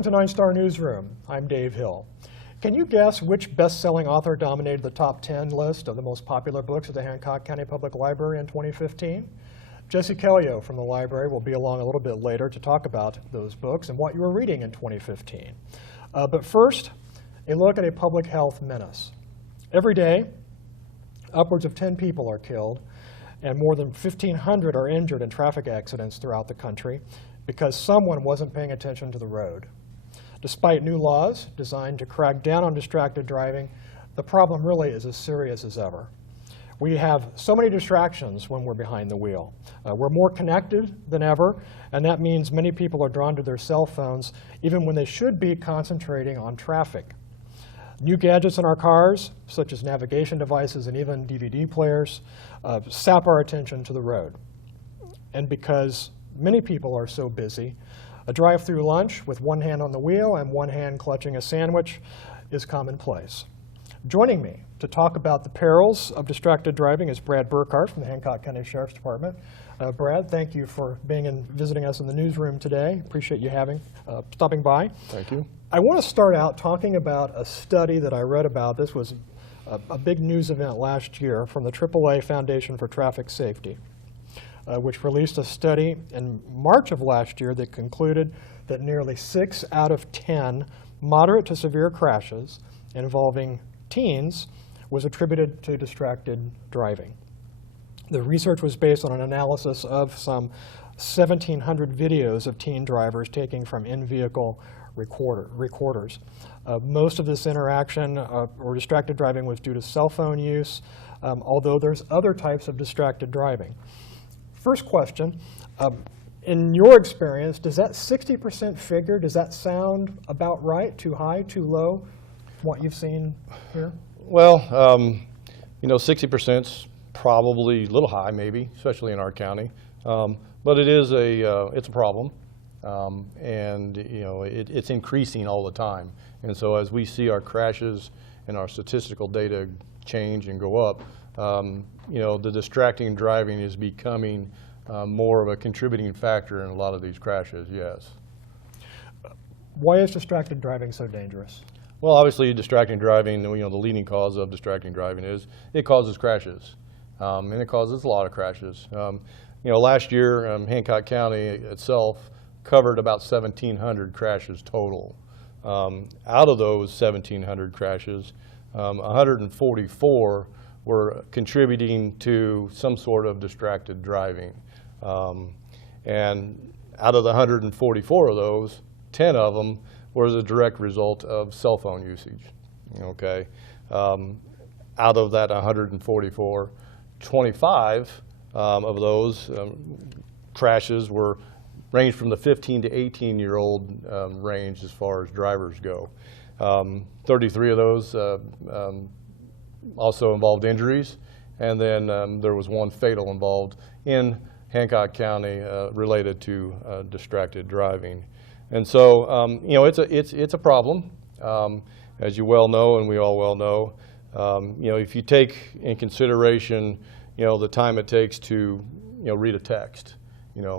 Welcome to 9-Star Newsroom. I'm Dave Hill. Can you guess which best-selling author dominated the top 10 list of the most popular books at the Hancock County Public Library in 2015? Jesse Kellio from the library will be along a little bit later to talk about those books and what you were reading in 2015. But first, a look at a public health menace. Every day, upwards of 10 people are killed and more than 1,500 are injured in traffic accidents throughout the country because someone wasn't paying attention to the road. Despite new laws designed to crack down on distracted driving, the problem really is as serious as ever. We have so many distractions when we're behind the wheel. We're more connected than ever, and that means many people are drawn to their cell phones even when they should be concentrating on traffic. New gadgets in our cars, such as navigation devices and even DVD players, sap our attention to the road. And because many people are so busy, a drive-through lunch with one hand on the wheel and one hand clutching a sandwich is commonplace. Joining me to talk about the perils of distracted driving is Brad Burkhart from the Hancock County Sheriff's Department. Brad, thank you for being and visiting us in the newsroom today. Appreciate you stopping by. Thank you. I want to start out talking about a study that I read about. This was a big news event last year from the AAA Foundation for Traffic Safety, which released a study in March of last year that concluded that nearly 6 out of 10 moderate to severe crashes involving teens was attributed to distracted driving. The research was based on an analysis of some 1,700 videos of teen drivers taken from in-vehicle recorders. Most of this interaction or distracted driving was due to cell phone use, although there's other types of distracted driving. First question, in your experience, does that 60% figure, does that sound about right? Too high, too low, what you've seen here? Well, 60%'s probably a little high, maybe, especially in our county. But it is it's a problem, and it's increasing all the time. And so as we see our crashes and our statistical data change and go up, the distracting driving is becoming more of a contributing factor in a lot of these crashes, yes. Why is distracted driving so dangerous? Well, obviously distracting driving, the leading cause of distracting driving is it causes crashes, and it causes a lot of crashes. Last year, Hancock County itself covered about 1,700 crashes total. Out of those 1,700 crashes, 144 were contributing to some sort of distracted driving. And out of the 144 of those, 10 of them were as a direct result of cell phone usage. Okay, out of that 144, 25 of those crashes ranged from the 15 to 18-year-old range as far as drivers go. 33 of those also involved injuries, and then there was one fatal involved in Hancock County related to distracted driving. And so, it's a problem, as you well know, and we all well know. If you take in consideration, the time it takes to, read a text,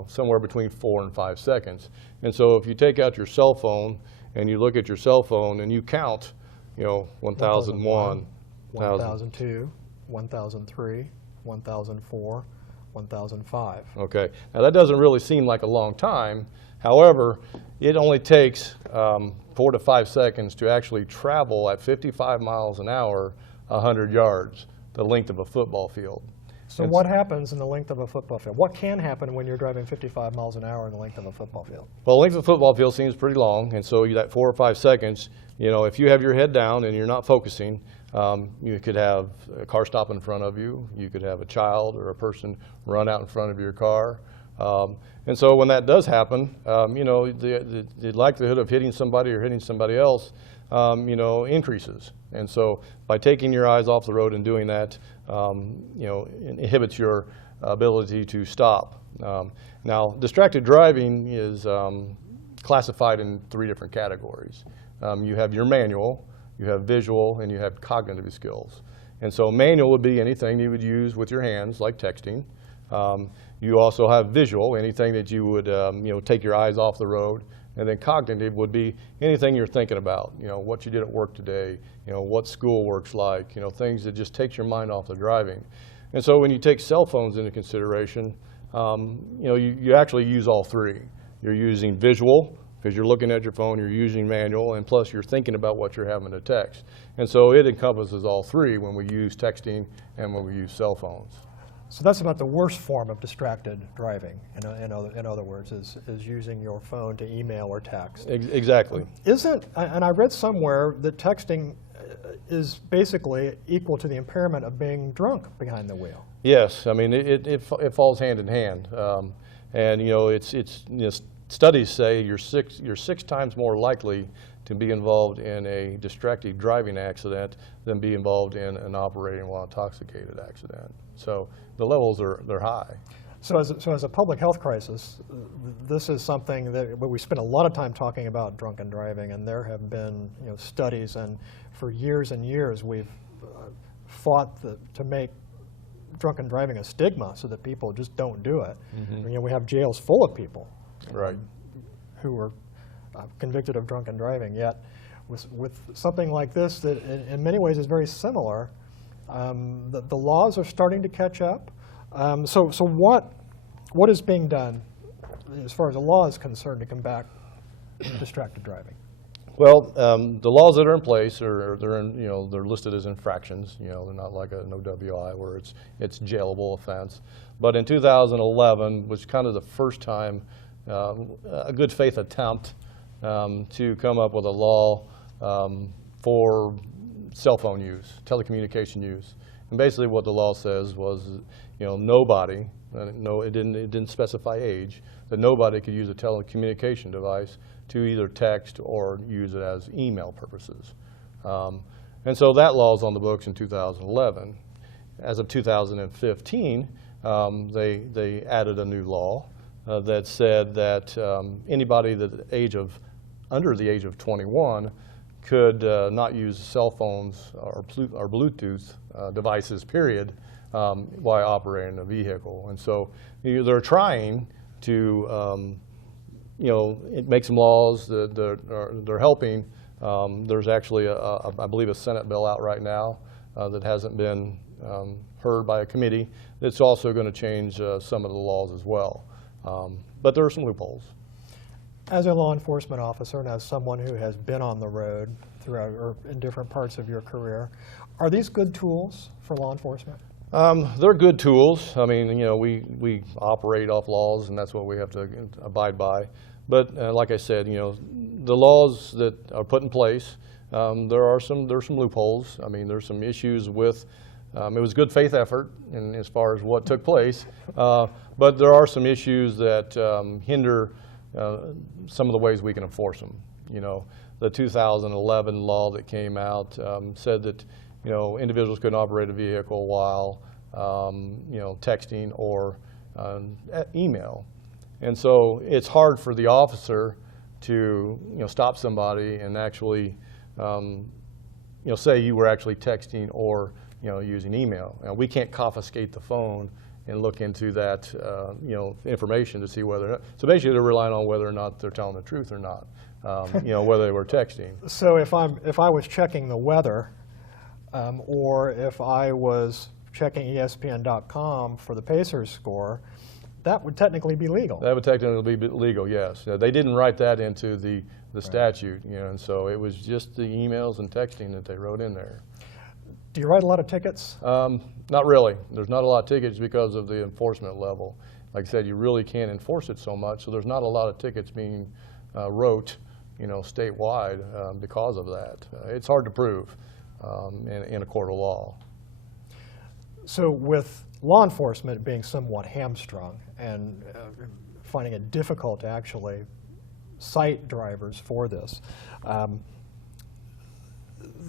somewhere between 4 and 5 seconds. And so, if you take out your cell phone and you look at your cell phone and you count, 1001, 1002, 1003, 1004, 1005. Okay, now that doesn't really seem like a long time. However, it only takes 4 to 5 seconds to actually travel at 55 miles an hour, 100 yards, the length of a football field. So what happens in the length of a football field? What can happen when you're driving 55 miles an hour in the length of a football field? Well, the length of a football field seems pretty long, and so that 4 or 5 seconds, if you have your head down and you're not focusing, you could have a car stop in front of you. You could have a child or a person run out in front of your car. And so when that does happen, the likelihood of hitting somebody or hitting somebody else, increases. And so by taking your eyes off the road and doing that, it inhibits your ability to stop. Now, distracted driving is classified in 3 different categories. You have your manual, you have visual, and you have cognitive skills. And so manual would be anything you would use with your hands, like texting. You also have visual, anything that you would take your eyes off the road And then cognitive would be anything you're thinking about, what you did at work today, what schoolwork's like, things that just takes your mind off the driving. And so when you take cell phones into consideration, you actually use all three. You're using visual, because you're looking at your phone, you're using manual, and plus you're thinking about what you're having to text. And so it encompasses all three when we use texting and when we use cell phones. So that's about the worst form of distracted driving, in other words, is using your phone to email or text. Exactly. And I read somewhere that texting is basically equal to the impairment of being drunk behind the wheel. Yes, I mean, it falls hand in hand. And studies say you're six times more likely to be involved in a distracted driving accident than be involved in an operating while intoxicated accident. So the levels they're high. So as a public health crisis, this is something that we spend a lot of time talking about drunken driving, and there have been studies, and for years and years we've fought to make drunken driving a stigma so that people just don't do it. Mm-hmm. We have jails full of people right. Who were convicted of drunken driving, yet with something like this that in many ways is very similar, the laws are starting to catch up. So what is being done as far as the law is concerned to combat distracted driving? Well, the laws that are in place they're listed as infractions. They're not like an OWI where it's jailable offense. But in 2011 was kind of the first time a good faith attempt to come up with a law for cell phone use, telecommunication use. And basically what the law says was, nobody, it didn't specify age, that nobody could use a telecommunication device to either text or use it as email purposes. And so that law is on the books in 2011. As of 2015, they added a new law that said that anybody under the age of 21 could not use cell phones or Bluetooth devices, period, while operating a vehicle. And so they're trying to make some laws that they're helping. There's actually, I believe, a Senate bill out right now that hasn't been heard by a committee. It's also going to change some of the laws as well. But there are some loopholes. As a law enforcement officer and as someone who has been on the road throughout or in different parts of your career, are these good tools for law enforcement? They're good tools. I mean, we operate off laws, and that's what we have to abide by. But like I said, the laws that are put in place, there's some loopholes. I mean, there's some issues with. It was good faith effort in as far as what took place, but there are some issues that hinder some of the ways we can enforce them. The 2011 law that came out said that individuals couldn't operate a vehicle while texting or email, and so it's hard for the officer to stop somebody and actually say you were actually texting or using email. Now, we can't confiscate the phone and look into that information to see whether. So basically, they're relying on whether or not they're telling the truth or not. Whether they were texting. So if I was checking the weather, or if I was checking ESPN.com for the Pacers score, that would technically be legal. That would technically be legal, yes. They didn't write that into the statute, and so it was just the emails and texting that they wrote in there. Do you write a lot of tickets? Not really. There's not a lot of tickets because of the enforcement level. Like I said, you really can't enforce it so much, so there's not a lot of tickets being wrote, statewide because of that. It's hard to prove in a court of law. So with law enforcement being somewhat hamstrung and finding it difficult to actually cite drivers for this,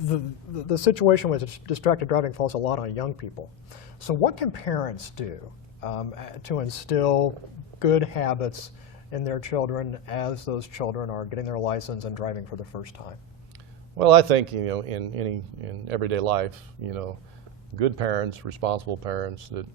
the situation with distracted driving falls a lot on young people. So what can parents do to instill good habits in their children as those children are getting their license and driving for the first time? Well, I think in everyday life, good parents, responsible parents that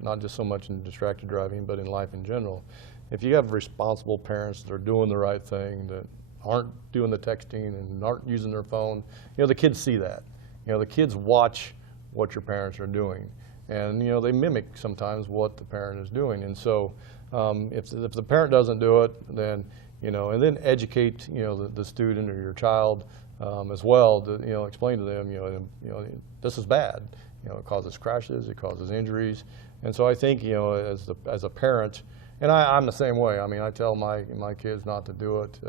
not just so much in distracted driving, but in life in general, if you have responsible parents that are doing the right thing, that aren't doing the texting and aren't using their phone, the kids see that. The kids watch what your parents are doing, and they mimic sometimes what the parent is doing. And so if the parent doesn't do it, then and then educate the student or your child as well to explain to them this is bad. It causes crashes, it causes injuries. And so I think as a parent, and I'm the same way. I mean, I tell my kids not to do it.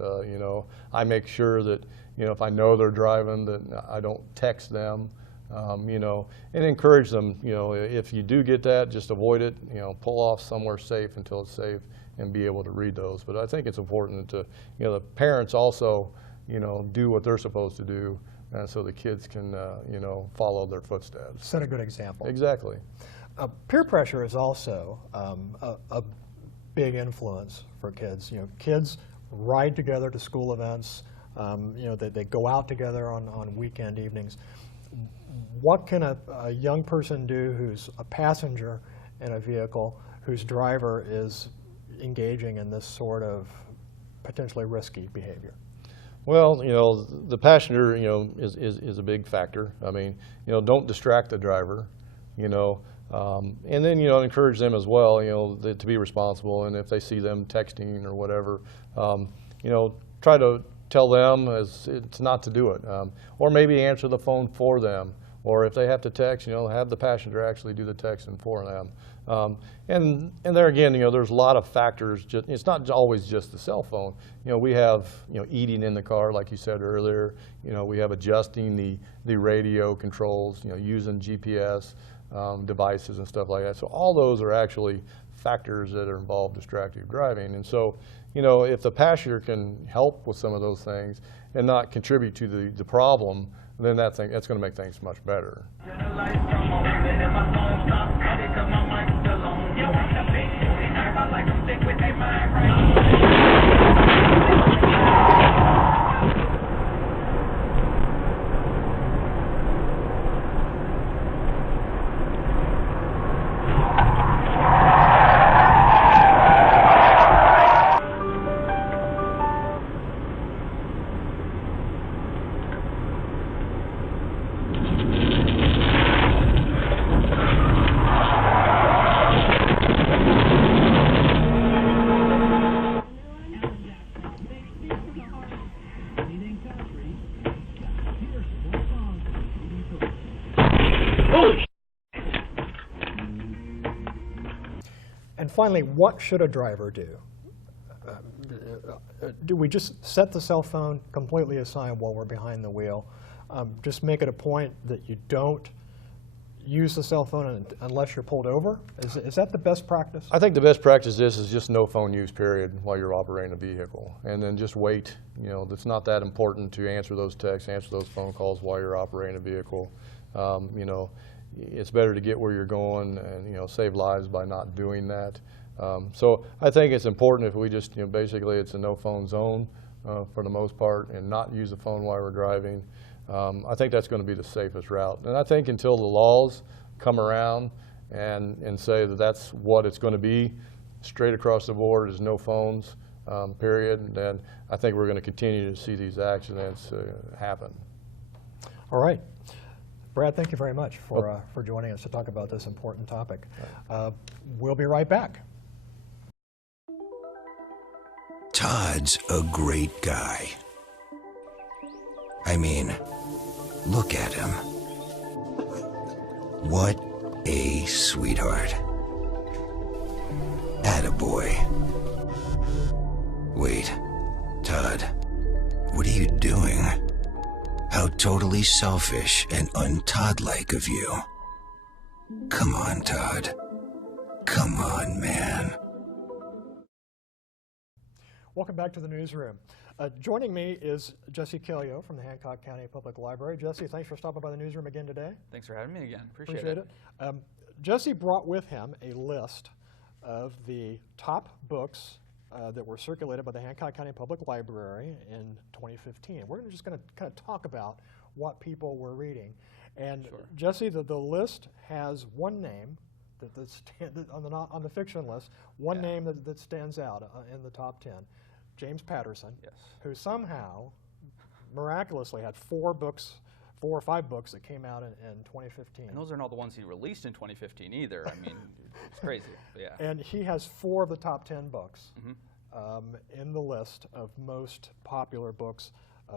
I make sure that if I know they're driving, that I don't text them. And encourage them, if you do get that, just avoid it, pull off somewhere safe until it's safe and be able to read those. But I think it's important to, the parents also, do what they're supposed to do so the kids can, follow their footsteps. Set a good example. Exactly. Peer pressure is also a big influence for kids. Kids ride together to school events. They go out together on weekend evenings. What can a young person do who's a passenger in a vehicle whose driver is engaging in this sort of potentially risky behavior? Well, the passenger, is a big factor. I mean, don't distract the driver, and then, encourage them as well, to be responsible. And if they see them texting or whatever, try to tell them it's not to do it, or maybe answer the phone for them. Or if they have to text, have the passenger actually do the texting for them. And there again, there's a lot of factors. It's not always just the cell phone. We have, eating in the car, like you said earlier. We have adjusting the radio controls, using GPS devices and stuff like that. So all those are actually factors that are involved distracted driving. And so, if the passenger can help with some of those things and not contribute to the problem, then that's going to make things much better. And finally, what should a driver do? Do we just set the cell phone completely aside while we're behind the wheel? Just make it a point that you don't use the cell phone unless you're pulled over? Is that the best practice? I think the best practice is just no phone use, period, while you're operating a vehicle. And then just wait. It's not that important to answer those texts, answer those phone calls while you're operating a vehicle. It's better to get where you're going and save lives by not doing that. So I think it's important if we just basically it's a no phone zone for the most part, and not use the phone while we're driving. I think that's going to be the safest route. And I think until the laws come around and say that that's what it's going to be, straight across the board is no phones, period, then I think we're going to continue to see these accidents happen. All right. Brad, thank you very much for joining us to talk about this important topic. We'll be right back. Todd's a great guy. I mean, look at him. What a sweetheart. Attaboy. Wait, Todd, what are you doing? How totally selfish and un-Todd-like of you. Come on, Todd. Come on, man. Welcome back to the newsroom. Joining me is Jesse Kelio from the Hancock County Public Library. Jesse, thanks for stopping by the newsroom again today. Thanks for having me again. Appreciate it. Jesse brought with him a list of the top books that were circulated by the Hancock County Public Library in 2015. We're just going to kind of talk about what people were reading. And Sure. Jesse, the list has one name on the fiction list, one name that stands out in the top 10, James Patterson, Yes. who somehow miraculously had 4 or 5 books that came out in 2015. And those are not the ones he released in 2015 either. I mean, it's crazy. But yeah. And he has 4 of the top 10 books Mm-hmm. in the list of most popular books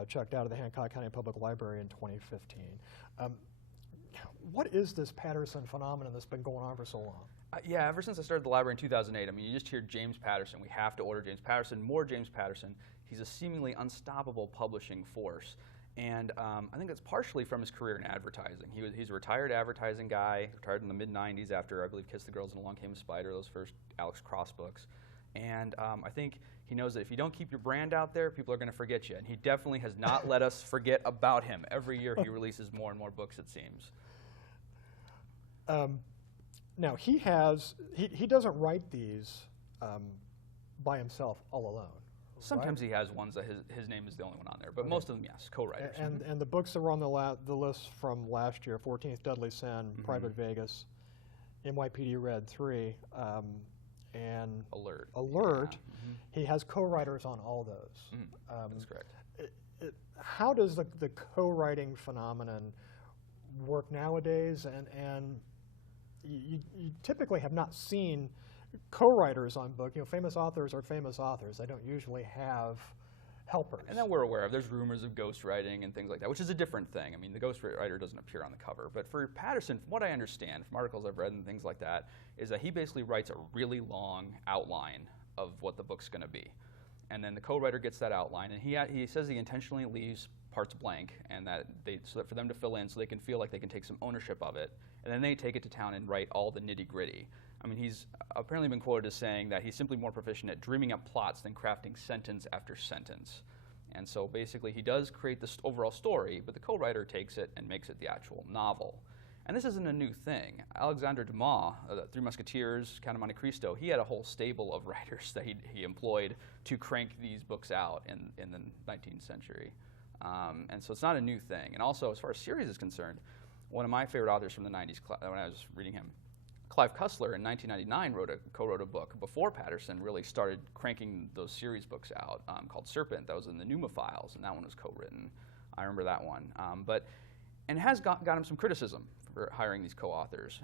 checked out of the Hancock County Public Library in 2015. What is this Patterson phenomenon that's been going on for so long? Yeah, ever since I started the library in 2008, I mean, you just hear James Patterson. We have to order James Patterson, more James Patterson. He's a seemingly unstoppable publishing force. And I think that's partially from his career in advertising. He's a retired advertising guy, retired in the mid-90s after, I believe, Kiss the Girls and Along Came a Spider, those first Alex Cross books. And I think he knows that if you don't keep your brand out there, people are going to forget you. And he definitely has not let us forget about him. Every year he releases more and more books, it seems. Now he doesn't write these by himself all alone. Sometimes right? he has ones that his name is the only one on there, but most of them, yes, co-writers. And the books that were on the list from last year, 14th Deadly Sin, Private Vegas, NYPD Red 3, and Alert. Alert. Yeah. He has co-writers on all those. That's correct. How does the co-writing phenomenon work nowadays? And you typically have not seen co-writers on book. You know, famous authors are famous authors. They don't usually have helpers. And that we're aware of. There's rumors of ghostwriting and things like that, which is a different thing. I mean, the ghostwriter doesn't appear on the cover. But for Patterson, from what I understand from articles I've read and things like that, is that he basically writes a really long outline of what the book's going to be. And then the co-writer gets that outline, and he says he intentionally leaves parts blank, and so that for them to fill in so they can feel like they can take some ownership of it. And then they take it to town and write all the nitty-gritty. I mean, he's apparently been quoted as saying that he's simply more proficient at dreaming up plots than crafting sentence after sentence. And so basically he does create this overall story, but the co-writer takes it and makes it the actual novel. And this isn't a new thing. Alexandre Dumas, the Three Musketeers, Count of Monte Cristo, he had a whole stable of writers that he employed to crank these books out in the 19th century. And so it's not a new thing. And also, as far as series is concerned, one of my favorite authors from the 90s, when I was reading him, Clive Cussler in 1999 co-wrote a book before Patterson really started cranking those series books out called Serpent. That was in the Numa Files, and that one was co-written. I remember that one. And has got him some criticism for hiring these co-authors.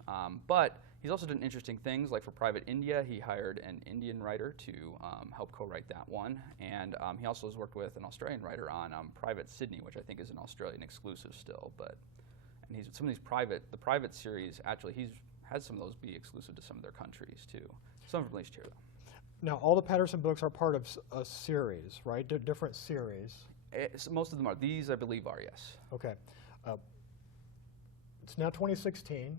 But he's also done interesting things, like for Private India, he hired an Indian writer to help co-write that one. And he also has worked with an Australian writer on Private Sydney, which I think is an Australian exclusive still. And some of these the private series, actually, he's had some of those be exclusive to some of their countries, too. Some have released here, though. Now, all the Patterson books are part of a series, right? Different series. Most of them are. These, I believe, are, yes. Okay. It's now 2016.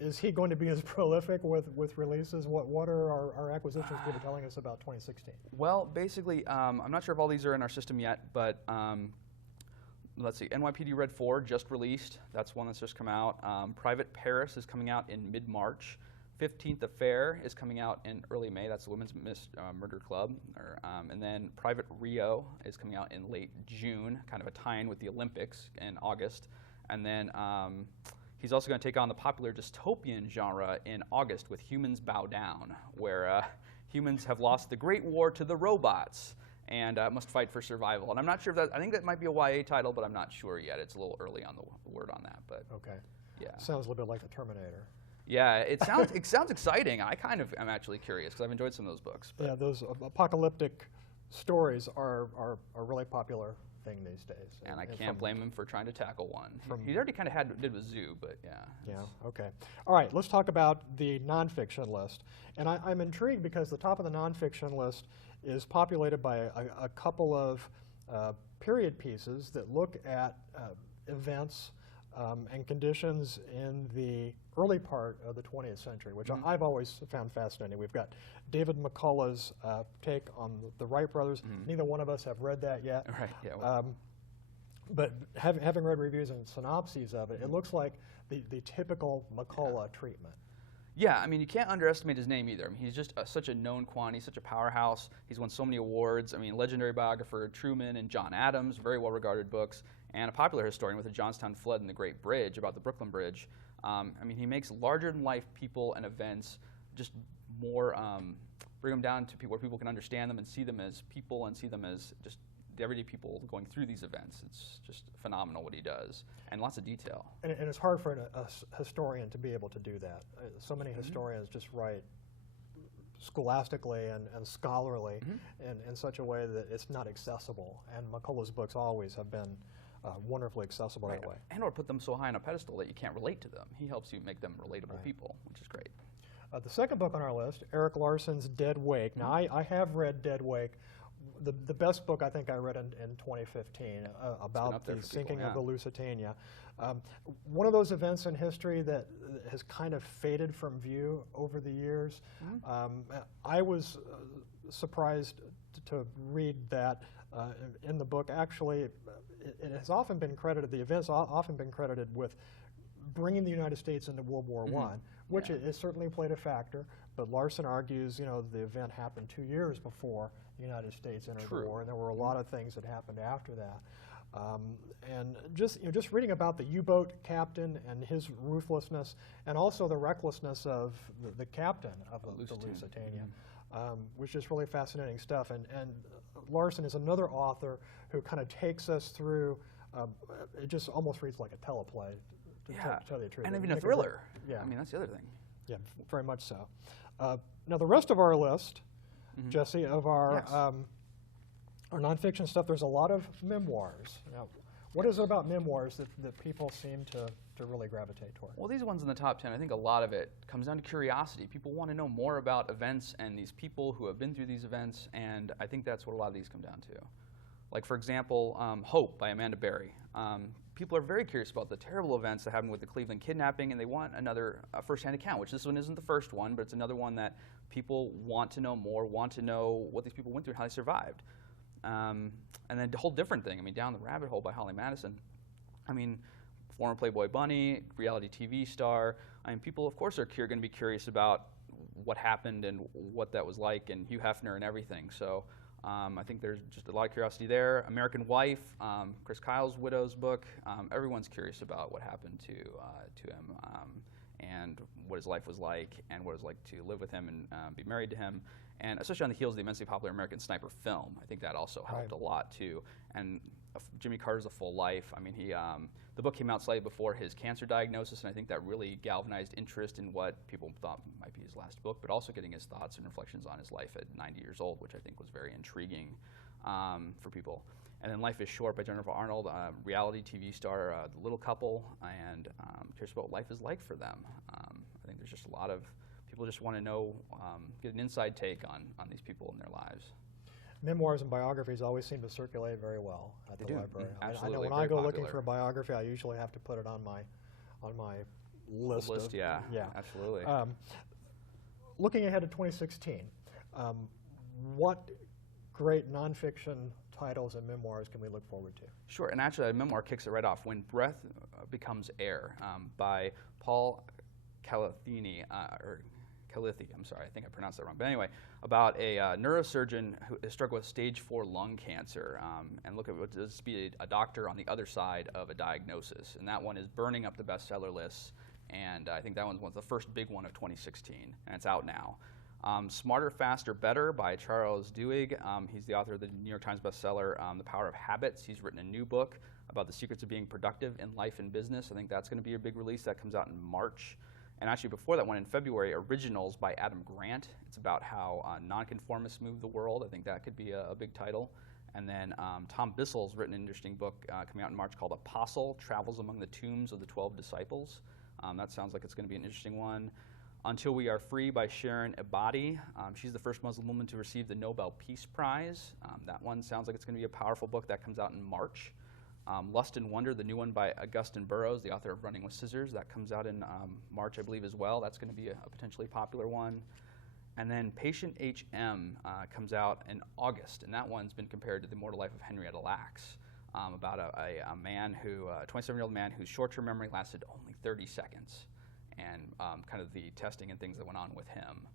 Is he going to be as prolific with releases? What are our acquisitions people telling us about 2016? Well, basically, I'm not sure if all these are in our system yet, but let's see. NYPD Red 4 just released. That's one that's just come out. Private Paris is coming out in mid-March. 15th Affair is coming out in early May. That's the Women's Murder Club. And then Private Rio is coming out in late June, kind of a tie-in with the Olympics in August. And then he's also going to take on the popular dystopian genre in August with Humans Bow Down, where humans have lost the Great War to the robots and must fight for survival. And I'm not sure if I think that might be a YA title, but I'm not sure yet. It's a little early on the word on that. But okay. Yeah. Sounds a little bit like the Terminator. Yeah, it sounds exciting. I kind of am actually curious because I've enjoyed some of those books. But. Yeah, those apocalyptic stories are a really popular thing these days. And I can't blame him for trying to tackle one. He already kind of did with Zoo, but yeah. Yeah, okay. All right, let's talk about the nonfiction list. And I'm intrigued because the top of the nonfiction list is populated by a couple of period pieces that look at events and conditions in the early part of the 20th century, which I've always found fascinating. We've got David McCullough's take on the Wright brothers. Neither one of us have read that yet. Right, yeah. But having read reviews and synopses of it, it looks like the typical McCullough treatment. Yeah, I mean, you can't underestimate his name either. I mean, he's just such a known quantity, such a powerhouse. He's won so many awards. I mean, legendary biographer Truman and John Adams, very well-regarded books. and a popular historian with the Johnstown Flood and the Great Bridge, about the Brooklyn Bridge. I mean, he makes larger-than-life people and events just more, bring them down to where people can understand them and see them as people and see them as just the everyday people going through these events. It's just phenomenal what he does, and lots of detail. And it's hard for a historian to be able to do that. So many historians just write scholastically and scholarly in such a way that it's not accessible. And McCullough's books always have been wonderfully accessible that way. And or put them so high on a pedestal that you can't relate to them. He helps you make them relatable people, which is great. The second book on our list, Eric Larson's Dead Wake. Now, I have read Dead Wake. The best book I think I read in 2015 about the sinking of the Lusitania. One of those events in history that has kind of faded from view over the years. I was surprised to read that in the book. Actually, it has often been credited, the events often been credited with bringing the United States into World War I, which it certainly played a factor, but Larson argues, you know, the event happened 2 years before the United States entered the war, and there were a lot of things that happened after that. And just reading about the U-boat captain and his ruthlessness, and also the recklessness of the captain of the Lusitania, was just really fascinating stuff. And Larson is another author who kind of takes us through, it just almost reads like a teleplay, to tell you the truth. And even a thriller. I mean, that's the other thing. Yeah, very much so. Now, the rest of our list, Jesse, of our nonfiction stuff, there's a lot of memoirs. Now, what is it about memoirs that people seem to really gravitate toward? Well, these ones in the top 10, I think a lot of it comes down to curiosity. People want to know more about events and these people who have been through these events, and I think that's what a lot of these come down to. Like, for example, Hope by Amanda Berry. People are very curious about the terrible events that happened with the Cleveland kidnapping, and they want another first-hand account, which this one isn't the first one, but it's another one that people want to know more, want to know what these people went through and how they survived. And then a whole different thing, I mean, Down the Rabbit Hole by Holly Madison. I mean, former Playboy bunny, reality TV star. I mean, people, of course, are going to be curious about what happened and what that was like, and Hugh Hefner and everything. So I think there's just a lot of curiosity there. American Wife, Chris Kyle's widow's book. Everyone's curious about what happened to him and what his life was like and what it was like to live with him and be married to him. And especially on the heels of the immensely popular American Sniper film, I think that also helped a lot too. And Jimmy Carter's A Full Life. I mean, the book came out slightly before his cancer diagnosis, and I think that really galvanized interest in what people thought might be his last book, but also getting his thoughts and reflections on his life at 90 years old, which I think was very intriguing for people. And then Life is Short by Jennifer Arnold, reality TV star, The Little Couple, and curious about what life is like for them. I think there's just a lot of people just want to know, get an inside take on these people in their lives. Memoirs and biographies always seem to circulate very well at the library. Absolutely. I know when I go looking for a biography, I usually have to put it on my list. Yeah, absolutely. Looking ahead to 2016, what great nonfiction titles and memoirs can we look forward to? Sure, and actually a memoir kicks it right off. When Breath Becomes Air by Paul Calithi, I'm sorry, I think I pronounced that wrong. But anyway, about a neurosurgeon who is struck with stage 4 lung cancer, and look at what it does to be a doctor on the other side of a diagnosis. And that one is burning up the bestseller lists, and I think that one's the first big one of 2016, and it's out now. Smarter, Faster, Better by Charles Duhigg. He's the author of the New York Times bestseller, The Power of Habits. He's written a new book about the secrets of being productive in life and business. I think that's going to be a big release. That comes out in March. And actually before that one in February, Originals by Adam Grant. It's about how nonconformists move the world. I think that could be a big title. And then Tom Bissell's written an interesting book coming out in March called Apostle, Travels Among the Tombs of the 12 Disciples. That sounds like it's going to be an interesting one. Until We Are Free by Sharon Ebadi. She's the first Muslim woman to receive the Nobel Peace Prize. That one sounds like it's going to be a powerful book. That comes out in March. Lust and Wonder, the new one by Augustine Burroughs, the author of Running with Scissors. That comes out in March, I believe, as well. That's going to be a potentially popular one. And then Patient HM comes out in August, and that one's been compared to The Immortal Life of Henrietta Lacks, about a man who, a 27-year-old man whose short-term memory lasted only 30 seconds, and kind of the testing and things that went on with him.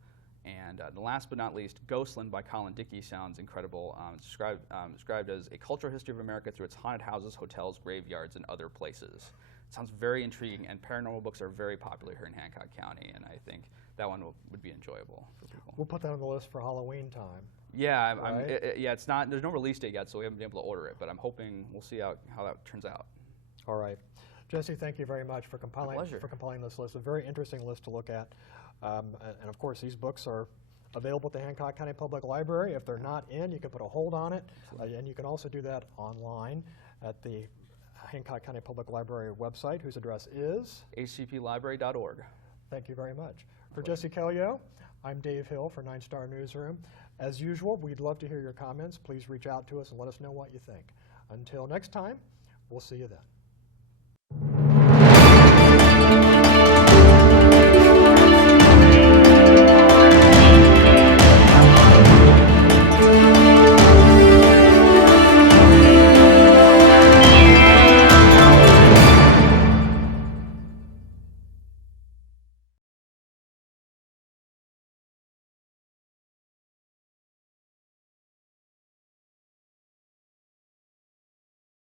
And the last but not least, Ghostland by Colin Dickey sounds incredible. It's described as a cultural history of America through its haunted houses, hotels, graveyards, and other places. It sounds very intriguing, and paranormal books are very popular here in Hancock County, and I think that one would be enjoyable for people. We'll put that on the list for Halloween time. Yeah, Right? yeah. It's not. There's no release date yet, so we haven't been able to order it. But I'm hoping we'll see how that turns out. All right. Jesse, thank you very much for compiling this list. A very interesting list to look at. And of course, these books are available at the Hancock County Public Library. If they're not in, you can put a hold on it. And you can also do that online at the Hancock County Public Library website, whose address is hcplibrary.org. Thank you very much. For Jesse Kellio, I'm Dave Hill for 9 Star Newsroom. As usual, we'd love to hear your comments. Please reach out to us and let us know what you think. Until next time, we'll see you then.